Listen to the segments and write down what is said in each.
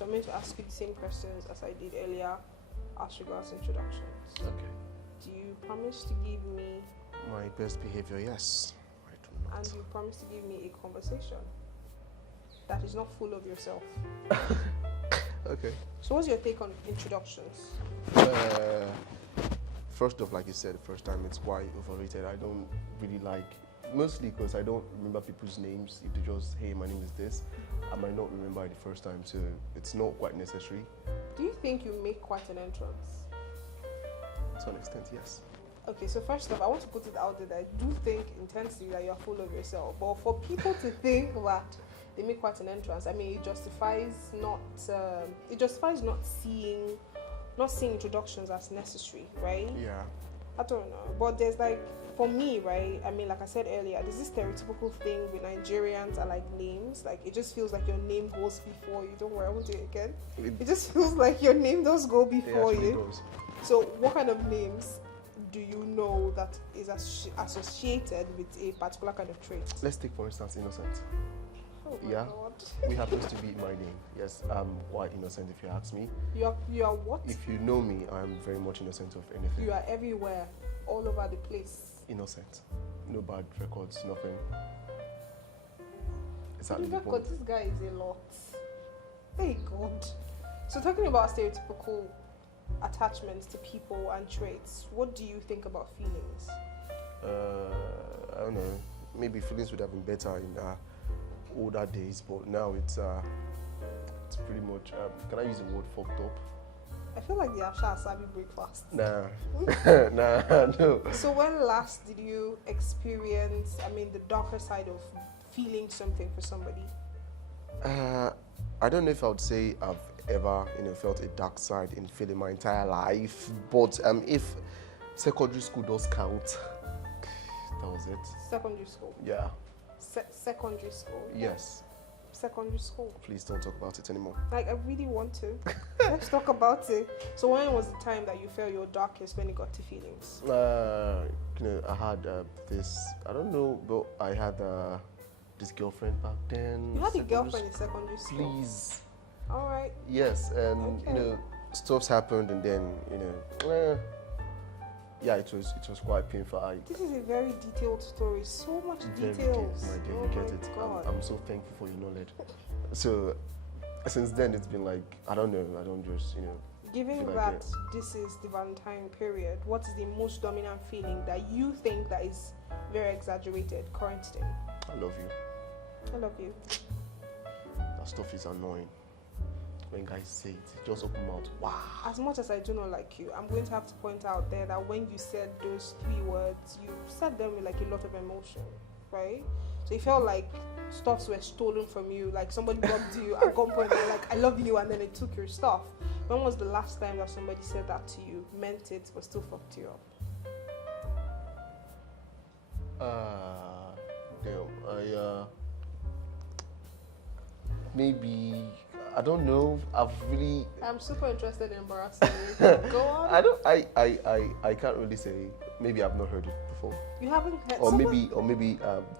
So I'm going to ask you the same questions as I did earlier as regards introductions. Okay. Do you promise to give me... My best behavior, yes. I do not. And you promise to give me a conversation that is not full of yourself. Okay. So what's your take on introductions? First off, like you said, the first time, it's quite overrated. I don't really like, mostly because I don't remember people's names. If they just, hey, my name is this, I might not remember it the first time, so it's not quite necessary. Do you think you make quite an entrance? To an extent, yes. Okay, so first off, I want to put it out there that I do think intensely that you're full of yourself. But for people to think that they make quite an entrance, I mean, it justifies not seeing introductions as necessary, right? Yeah. I don't know, but there's like, for me, right, I mean, like I said earlier, there's this stereotypical thing with Nigerians are like names. Like, it just feels like your name goes before you. Don't worry, I won't do it again. It just feels like your name does go before you. Does. So what kind of names do you know that is associated with a particular kind of trait? Let's take, for instance, innocent. Oh my Yeah. God. We happens to be my name. Yes, I'm quite innocent if you ask me. You are what? If you know me, I'm very much innocent of anything. You are everywhere, all over the place. Innocent. No bad records, nothing. Exactly the point. This guy is a lot. Hey God. So talking about stereotypical attachments to people and traits, what do you think about feelings? I don't know. Maybe feelings would have been better in older days, but now it's pretty much. Can I use the word fucked up? I feel like the Afsha Asabi breakfast. Nah, no. So when last did you experience, the darker side of feeling something for somebody? I don't know if I would say I've ever, felt a dark side in feeling my entire life, but if secondary school does count, that was it. Secondary school? Yeah. Secondary school? Yes. Secondary school? Please don't talk about it anymore. Like, I really want to. Let's talk about it. So when was the time that you felt your darkest when it got to feelings? I had this, I don't know, but I had this girlfriend back then. You had a girlfriend in secondary school? Please. All right. Yes, and okay. Stuff's happened, and then yeah, it was quite painful. This is a very detailed story. So much details. My dear, you get it. I'm so thankful for your knowledge. So since then, it's been like, I don't know. I don't just Given that this is the Valentine period, what is the most dominant feeling that you think that is very exaggerated currently? I love you. I love you. That stuff is annoying. When guys say it, just open mouth. Wow. As much as I do not like you, I'm going to have to point out there that when you said those 3 words, you said them with like a lot of emotion, right? So it felt like stuffs were stolen from you, like somebody robbed you at gunpoint, they're like, I love you, and then they took your stuff. When was the last time that somebody said that to you, meant it, but still fucked you up? Maybe, I don't know. I'm super interested in embarrassing you. Go on. I can't really say. Maybe I've not heard it before. You haven't heard. Or maybe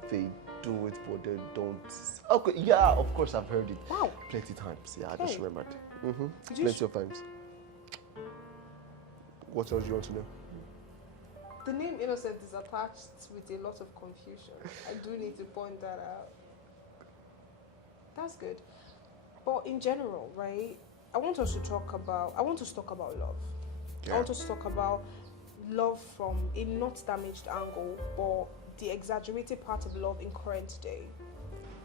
they do it, but they don't. Okay, yeah, of course I've heard it. Wow. Plenty times. Yeah, okay. I just remembered. Plenty of times. What else do you want to know? The name Innocent is attached with a lot of confusion. I do need to point that out. That's good. But in general, right, I want us to talk about love. Yeah. I want us to talk about love from a not damaged angle, but the exaggerated part of love in current day.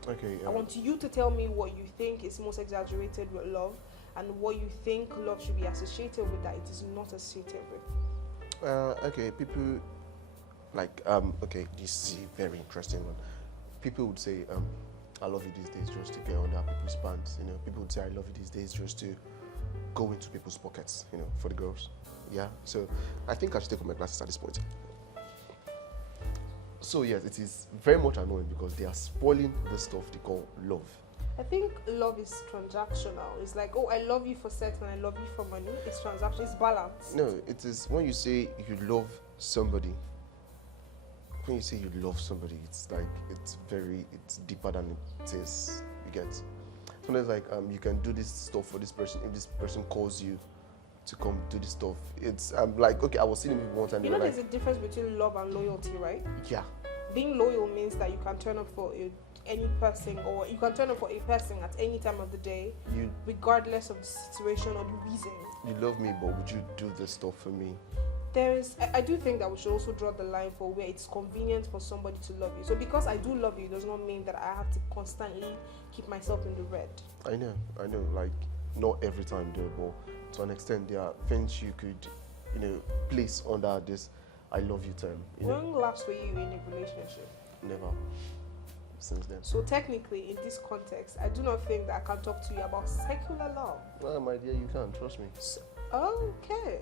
Okay. I want you to tell me what you think is most exaggerated with love and what you think love should be associated with that it is not associated with. Okay, people like, okay, this is a very interesting one. People would say, I love you these days just to get under people's pants, People would say I love you these days just to go into people's pockets, for the girls. Yeah, so I think I should take off my glasses at this point. So yes, it is very much annoying because they are spoiling the stuff they call love. I think love is transactional. It's like, oh, I love you for sex and I love you for money. It's transactional. It's balanced. No, it is when you say you love somebody. When you say you love somebody, it's like it's deeper than it is. You get. Sometimes like you can do this stuff for this person if this person calls you to come do this stuff. It's like, okay, I was seeing people once and they You know, were there's like, a difference between love and loyalty, right? yeah, Being loyal means that you can turn up for any person, or you can turn up for a person at any time of the day, you regardless of the situation or the reason. you love me, but would you do this stuff for me? I do think that we should also draw the line for where it's convenient for somebody to love you. So because I do love you does not mean that I have to constantly keep myself in the red. I know, like not every time though, but to an extent there are things you could, place under this I love you term. When last were you in a relationship? Never. Since then. So technically, in this context, I do not think that I can talk to you about secular love. Well, my dear, you can, trust me. Okay.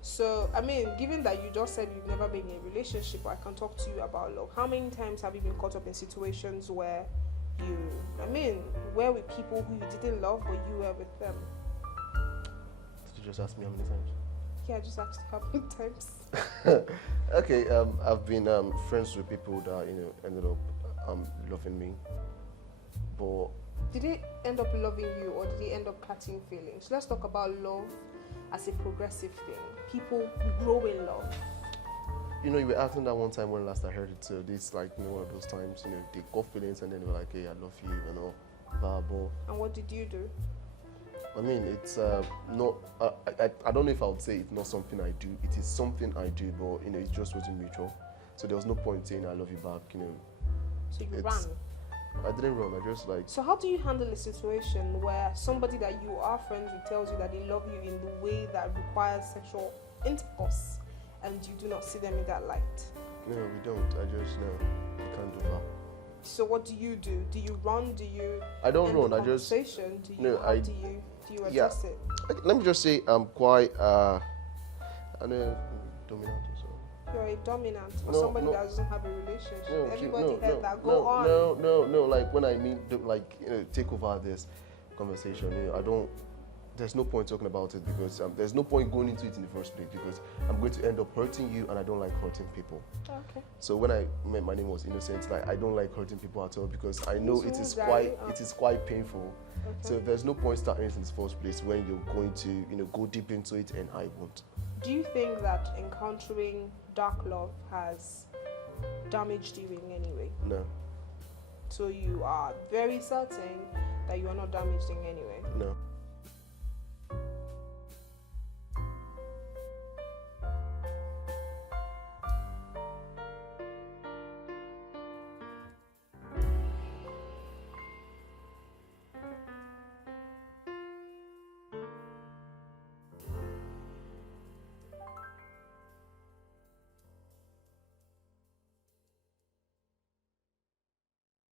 So, I mean, given that you just said you've never been in a relationship, I can talk to you about love. How many times have you been caught up in situations where where with people who you didn't love, but you were with them? Did you just ask me how many times? Yeah, I just asked you how many times. Okay, I've been friends with people that, ended up loving me. But did they end up loving you, or did they end up catching feelings? Let's talk about love as a progressive thing. People grow in love. You were asking that one time when last I heard it. So this like one of those times, they got feelings and then they were like, "Hey, I love you," verbal. And what did you do? I mean, it's not. I don't know if I would say it's not something I do. It is something I do, but it just wasn't mutual. So there was no point saying I love you back. So you ran. I didn't run. I just like. So how do you handle a situation where somebody that you are friends with tells you that they love you in the way that requires sexual intercourse, and you do not see them in that light? No, we don't. I just know we can't do that. So what do you do? Do you run? Do you? I don't end run. the I just. conversation? Do you? No, how do you address it? Okay, let me just say I'm quite. I know dominant as well. You're a dominant for No, somebody no. that doesn't have a relationship. No, Everybody no, heard no, that. Go on. No. Like when I mean, take over this conversation. I don't. There's no point talking about it because there's no point going into it in the first place because I'm going to end up hurting you, and I don't like hurting people. Okay. So when I met, my name was Innocent. Like I don't like hurting people at all because I know it is quite painful. Okay. So there's no point starting it in the first place when you're going to go deep into it, and I won't. Do you think that encountering dark love has damaged you in any way? No. So you are very certain that you are not damaged in any way? No.